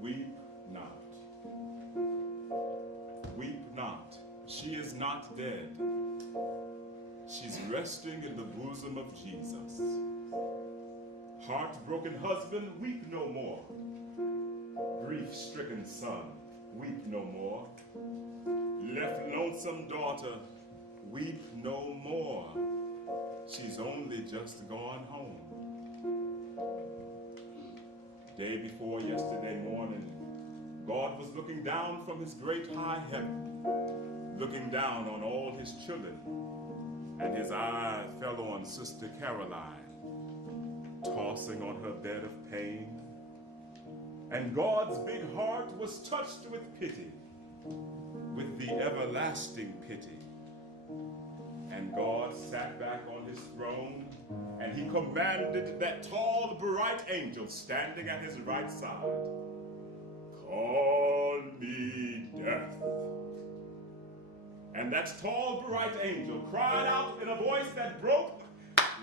Weep not. Weep not. She is not dead. She's resting in the bosom of Jesus. Heartbroken husband, weep no more. Grief-stricken son, weep no more. Left lonesome daughter, weep no more. She's only just gone home. Day before yesterday morning, God was looking down from his great high heaven, looking down on all his children, and his eye fell on Sister Caroline, tossing on her bed of pain. And God's big heart was touched with pity, with the everlasting pity. And God sat back on his throne, and he commanded that tall, bright angel standing at his right side, "Call me Death." And that tall, bright angel cried out in a voice that broke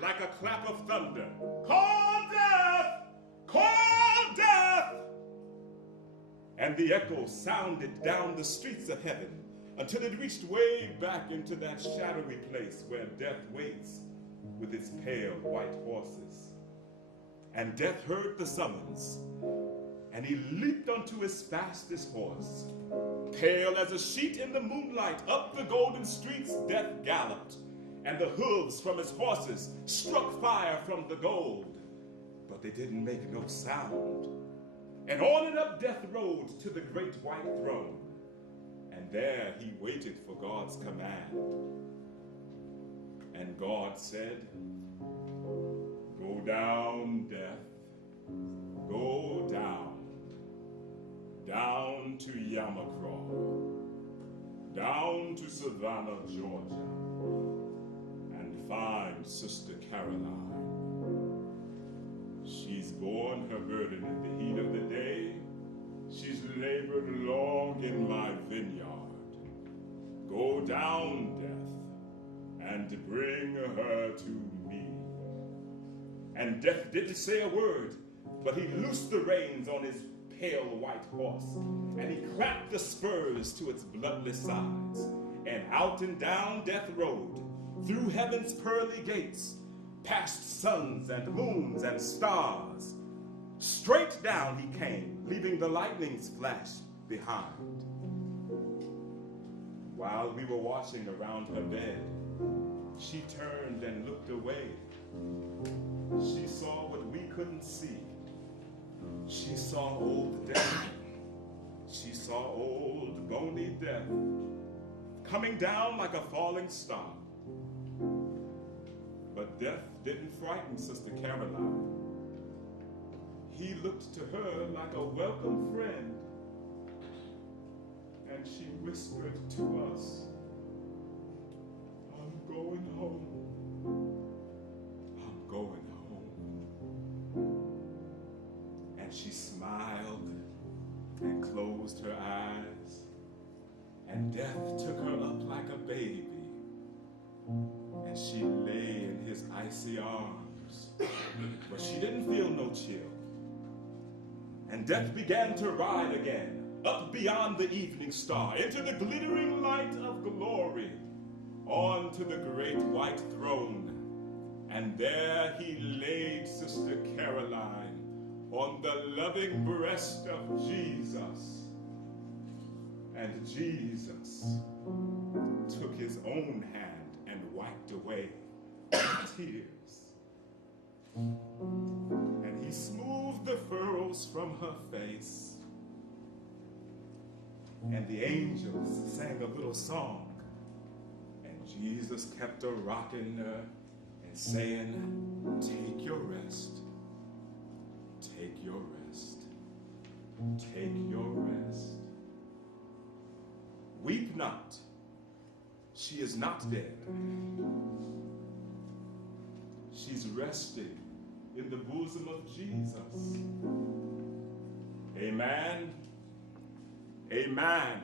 like a clap of thunder, "Call death! Call death!" And the echo sounded down the streets of heaven until it reached way back into that shadowy place where death waits with its pale white horses. And death heard the summons, and he leaped onto his fastest horse. Pale as a sheet in the moonlight, up the golden streets death galloped, and the hooves from his horses struck fire from the gold, but they didn't make no sound. And on and up death rode to the great white throne, and there he waited for God's command. And God said, "Go down, death, go down, down to Yamacraw, down to Savannah, Georgia, and find Sister Caroline. She's borne her burden in the heat of the day. She's labored long in my vineyard. Go down, death, and bring her to me." And death didn't say a word, but he loosed the reins on his pale white horse, and he clapped the spurs to its bloodless sides, and out and down death rode, through heaven's pearly gates, past suns and moons and stars. Straight down he came, leaving the lightning's flash behind. While we were watching around her bed, she turned and looked away. She saw what we couldn't see. She saw old death. She saw old bony death coming down like a falling star. But death didn't frighten Sister Caroline. He looked to her like a welcome friend, and she whispered to us, "I'm going home. I'm going home." And she smiled and closed her eyes, and death took her up like a baby, and she lay in his icy arms, but she didn't feel no chill. And death began to ride again, up beyond the evening star, into the glittering light of glory, on to the great white throne. And there he laid Sister Caroline on the loving breast of Jesus. And Jesus took his own hand and wiped away tears. And he smoothed the furrows from her face. And the angels sang a little song. And Jesus kept her rocking her and saying, "Take your rest. Take your rest. Take your rest. Weep not. She is not dead. She's resting in the bosom of Jesus." Amen. Amen.